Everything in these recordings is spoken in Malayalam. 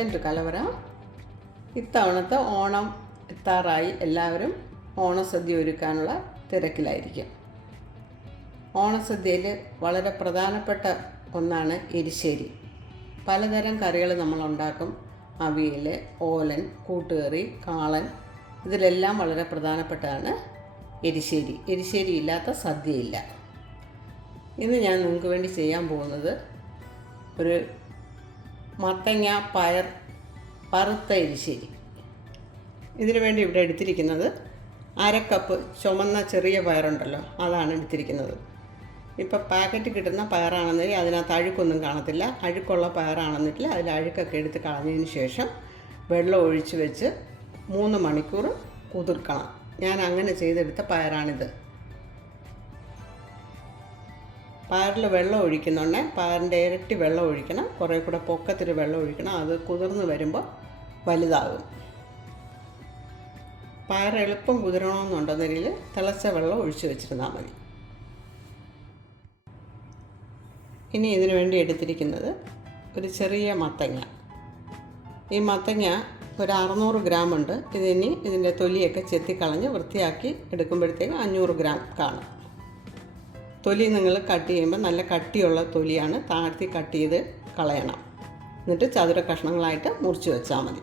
വെൽക്കം ടു കലവറ. ഇത്തവണത്തെ ഓണം എത്താറായി. എല്ലാവരും ഓണസദ്യ ഒരുക്കാനുള്ള തിരക്കിലായിരിക്കും. ഓണസദ്യയിൽ വളരെ പ്രധാനപ്പെട്ട ഒന്നാണ് എരിശ്ശേരി. പലതരം കറികൾ നമ്മളുണ്ടാക്കും. അവിയൽ, ഓലൻ, കൂട്ടുകറി, കാളൻ, ഇതിലെല്ലാം വളരെ പ്രധാനപ്പെട്ടതാണ് എരിശ്ശേരി. എരിശ്ശേരി ഇല്ലാത്ത സദ്യയില്ല. ഇന്ന് ഞാൻ നിങ്ങൾക്ക് വേണ്ടി ചെയ്യാൻ പോകുന്നത് ഒരു മത്തങ്ങ പയർ വറുത്ത എരിശ്ശേരി. ഇതിനു വേണ്ടി ഇവിടെ എടുത്തിരിക്കുന്നത് 1/2 കപ്പ് ചുമന്ന ചെറിയ പയറുണ്ടല്ലോ, അതാണ് എടുത്തിരിക്കുന്നത്. ഇപ്പോൾ പാക്കറ്റ് കിട്ടുന്ന പയറാണെന്നെങ്കിൽ അതിനകത്ത് അഴുക്കൊന്നും കാണത്തില്ല. അഴുക്കുള്ള പയറാണെന്നില്ല, അതിൽ അഴുക്കൊക്കെ എടുത്ത് കളഞ്ഞതിന് ശേഷം വെള്ളം ഒഴിച്ച് വെച്ച് 3 മണിക്കൂർ കുതിർക്കണം. ഞാൻ അങ്ങനെ ചെയ്തെടുത്ത പയറാണിത്. പയറിൽ വെള്ളം ഒഴിക്കുന്നുണ്ടെ പയറിൻ്റെ ഇരട്ടി വെള്ളം ഒഴിക്കണം. കുറേ കൂടെ പൊക്കത്തിൽ വെള്ളം ഒഴിക്കണം. അത് കുതിർന്ന് വരുമ്പോൾ വലുതാകും. പയർ എളുപ്പം കുതിരണമെന്നുണ്ടെന്നെങ്കിൽ തിളച്ച വെള്ളം ഒഴിച്ച് വെച്ചിരുന്നാൽ മതി. ഇനി ഇതിനു വേണ്ടി എടുത്തിരിക്കുന്നത് ഒരു ചെറിയ മത്തങ്ങ. ഈ മത്തങ്ങ ഒരു 600 ഗ്രാം ഉണ്ട്. ഇതിൻ്റെ തൊലിയൊക്കെ ചെത്തിക്കളഞ്ഞ് വൃത്തിയാക്കി എടുക്കുമ്പോഴത്തേക്ക് 500 ഗ്രാം കാണും. തൊലി നിങ്ങൾ കട്ട് ചെയ്യുമ്പോൾ നല്ല കട്ടിയുള്ള തൊലിയാണ്, താഴ്ത്തി കട്ട് ചെയ്ത് കളയണം. എന്നിട്ട് ചതുര കഷ്ണങ്ങളായിട്ട് മുറിച്ച് വെച്ചാൽ മതി.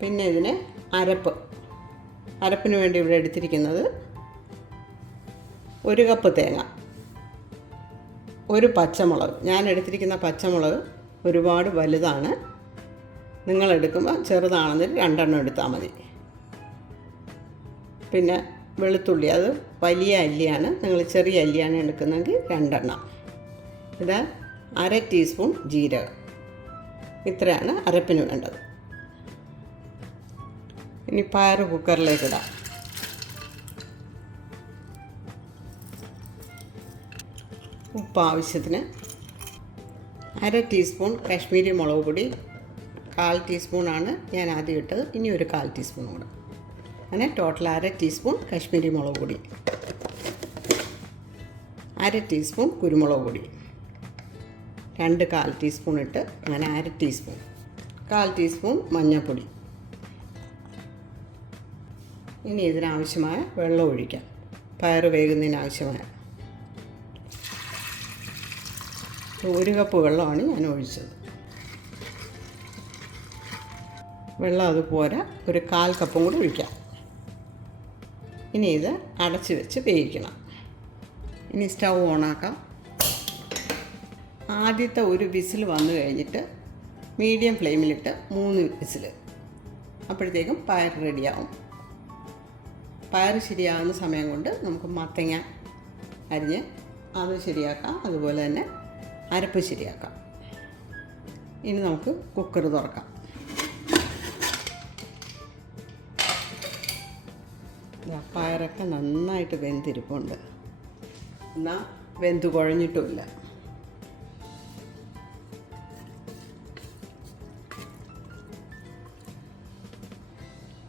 പിന്നെ ഇതിന് അരപ്പിന് വേണ്ടി ഇവിടെ എടുത്തിരിക്കുന്നത് 1 കപ്പ് തേങ്ങ, 1 പച്ചമുളക്. ഞാൻ എടുത്തിരിക്കുന്ന പച്ചമുളക് ഒരുപാട് വലുതാണ്. നിങ്ങളെടുക്കുമ്പോൾ ചെറുതാണെങ്കിൽ 2 എണ്ണം എടുത്താൽ മതി. പിന്നെ വെളുത്തുള്ളി, അത് വലിയ അല്ലിയാണ്. നിങ്ങൾ ചെറിയ അല്ലിയാണ് എടുക്കുന്നതെങ്കിൽ 2 എണ്ണം. ഇത് 1/2 ടീസ്പൂൺ ജീരകം. ഇത്രയാണ് അരപ്പിന് വേണ്ടത്. ഇനി പയർ കുക്കറിലേക്ക് ഇടാം. ഉപ്പ് ആവശ്യത്തിന്, 1/2 ടീസ്പൂൺ കാശ്മീരി മുളക് പൊടി, 1/4 ടീസ്പൂണാണ് ഞാൻ ആദ്യം ഇട്ടത്. ഇനി ഒരു 1/4 ടീസ്പൂൺ കൂടെ. അങ്ങനെ ടോട്ടൽ 1/2 ടീസ്പൂൺ കാശ്മീരി മുളക് പൊടി, 1/2 ടീസ്പൂൺ കുരുമുളക് പൊടി, 2 1/4 ടീസ്പൂൺ ഇട്ട് അങ്ങനെ 1/2 ടീസ്പൂൺ, 1/4 ടീസ്പൂൺ മഞ്ഞൾപ്പൊടി. ഇനി ഇതിനാവശ്യമായ വെള്ളം ഒഴിക്കാം. പയർ വേകുന്നതിനാവശ്യമായ 1 കപ്പ് വെള്ളമാണ് ഞാൻ ഒഴിച്ചത്. വെള്ളം അതുപോലെ ഒരു 1/4 കപ്പും കൂടി ഒഴിക്കാം. ഇനി ഇത് അടച്ച് വെച്ച് വേവിക്കണം. ഇനി സ്റ്റൗ ഓണാക്കാം. ആദ്യത്തെ ഒരു വിസിൽ വന്നു കഴിഞ്ഞിട്ട് മീഡിയം ഫ്ലെയിമിലിട്ട് 3 വിസിൽ. അപ്പോഴത്തേക്കും പയർ റെഡിയാവും. പയർ ശരിയാകുന്ന സമയം കൊണ്ട് നമുക്ക് മത്തങ്ങ അരിഞ്ഞ് അത് ശരിയാക്കാം. അതുപോലെ തന്നെ അരപ്പ് ശരിയാക്കാം. ഇനി നമുക്ക് കുക്കർ തുറക്കാം. പയറൊക്കെ നന്നായിട്ട് വെന്തിരിപ്പുണ്ട്. എന്നാൽ വെന്ത് കുഴഞ്ഞിട്ടുമില്ല.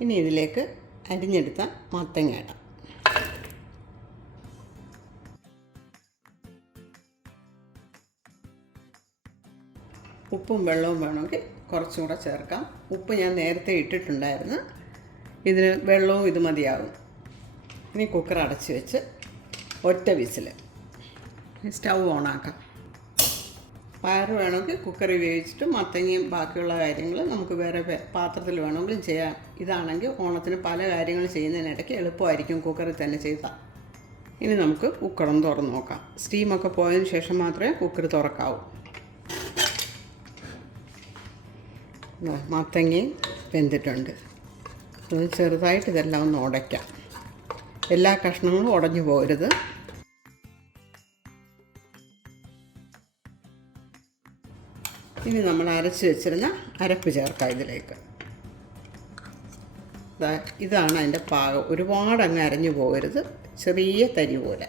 ഇനി ഇതിലേക്ക് അരിഞ്ഞെടുത്ത മത്തങ്ങ ഇടാം. ഉപ്പും വെള്ളവും വേണമെങ്കിൽ കുറച്ചും കൂടെ ചേർക്കാം. ഉപ്പ് ഞാൻ നേരത്തെ ഇട്ടിട്ടുണ്ടായിരുന്നു. ഇതിന് വെള്ളവും ഇത് മതിയാകും. ഇനി കുക്കർ അടച്ച് വെച്ച് ഒറ്റ വിസിൽ. സ്റ്റൗ ഓണാക്കാം. പയർ വേണമെങ്കിൽ കുക്കറിൽ വേവിച്ചിട്ട് മത്തങ്ങയും ബാക്കിയുള്ള കാര്യങ്ങൾ നമുക്ക് വേറെ പാത്രത്തിൽ വേണമെങ്കിലും ചെയ്യാം. ഇതാണെങ്കിൽ ഓണത്തിന് പല കാര്യങ്ങൾ ചെയ്യുന്നതിനിടയ്ക്ക് എളുപ്പമായിരിക്കും കുക്കറിൽ തന്നെ ചെയ്താൽ. ഇനി നമുക്ക് കുക്കറൊന്ന് തുറന്ന് നോക്കാം. സ്റ്റീമൊക്കെ പോയതിന് ശേഷം മാത്രമേ കുക്കർ തുറക്കാവൂ. മത്തങ്ങയും വെന്തിട്ടുണ്ട്. അത് ചെറുതായിട്ട് ഇതെല്ലാം ഒന്ന് ഉടയ്ക്കാം. എല്ലാ കഷ്ണങ്ങളും ഉടഞ്ഞു പോകരുത്. ഇനി നമ്മൾ അരച്ച് വെച്ചിരുന്ന അരപ്പ് ചേർക്കാം ഇതിലേക്ക്. ഇതാണ് അതിൻ്റെ പാകം. ഒരുപാട് അങ്ങ് അരഞ്ഞു പോകരുത്, ചെറിയ തരി പോലെ.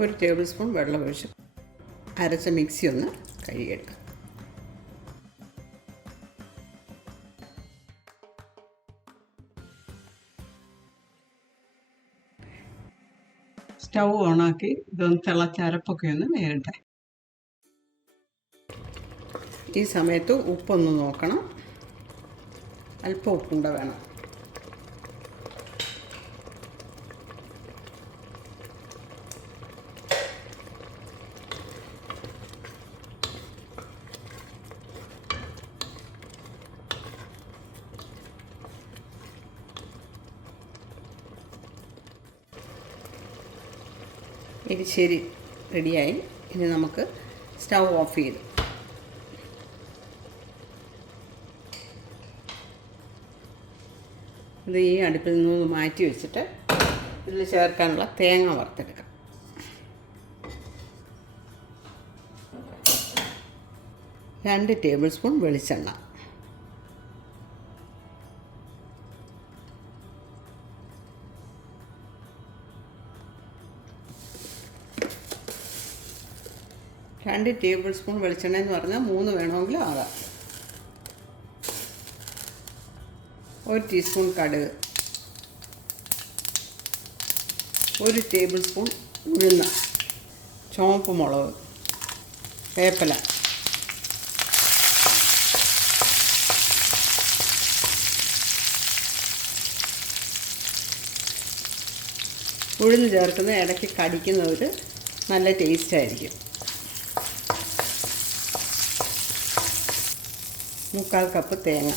ഒരു ടേബിൾ സ്പൂൺ വെള്ളം ഒഴിച്ച് അരച്ച മിക്സി ഒന്ന് കഴുകിയെടുക്കാം. സ്റ്റൗ ഓണാക്കി ഇതൊന്ന് തിളച്ചരപ്പൊക്കെ ഒന്ന് വേകട്ടെ. ഈ സമയത്ത് ഉപ്പൊന്ന് നോക്കണം. അല്പം ഉപ്പുണ്ട വേണം. എരിശ്ശേരി റെഡിയായി. ഇനി നമുക്ക് സ്റ്റൗ ഓഫ് ചെയ്ത് ഇത് ഈ അടുപ്പിൽ നിന്ന് മാറ്റി വെച്ചിട്ട് ഇതിൽ ചേർക്കാനുള്ള തേങ്ങ വറുത്തെടുക്കാം. രണ്ട് ടേബിൾ സ്പൂൺ വെളിച്ചെണ്ണ, രണ്ട് ടേബിൾ സ്പൂൺ വെളിച്ചെണ്ണ എന്ന് പറഞ്ഞാൽ 3 വേണമെങ്കിലും ആകാം. 1 ടീസ്പൂൺ കടുക്, 1 ടേബിൾ സ്പൂൺ ഉഴുന്ന്, ചുവപ്പ് മുളക്, വേപ്പില, ഉഴുന്ന് ചേർക്കുന്നത് ഇടയ്ക്ക് കടിക്കുന്നവർ നല്ല ടേസ്റ്റായിരിക്കും. 1/4 കപ്പ് തേങ്ങ,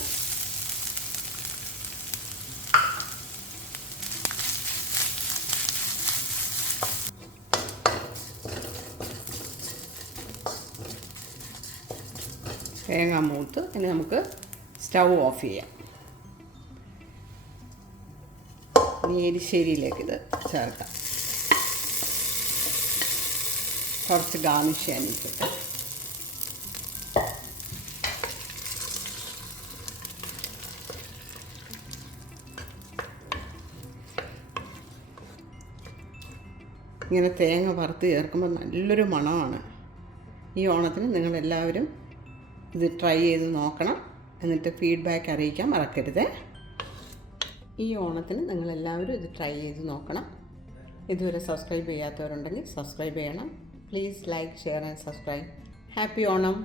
തേങ്ങ മൂത്ത്. ഇനി നമുക്ക് സ്റ്റൗ ഓഫ് ചെയ്യാം. ഇനി എരിശ്ശേരിയിലേക്ക് ഇത് ചേർക്കാം. കുറച്ച് ഗാർണിഷ് ചെയ്യാനിരിക്കട്ടെ. ഇങ്ങനെ തേങ്ങ വറുത്ത് ചേർക്കുമ്പോൾ നല്ലൊരു മണമാണ്. ഈ ഓണത്തിന് നിങ്ങളെല്ലാവരും ഇത് ട്രൈ ചെയ്ത് നോക്കണം. എന്നിട്ട് ഫീഡ്ബാക്ക് അറിയിക്കാൻ മറക്കരുത്. ഈ ഓണത്തിന് നിങ്ങളെല്ലാവരും ഇത് ട്രൈ ചെയ്ത് നോക്കണം. ഇതുവരെ സബ്സ്ക്രൈബ് ചെയ്യാത്തവരുണ്ടെങ്കിൽ സബ്സ്ക്രൈബ് ചെയ്യണം. Please like, share and subscribe. Happy Onam.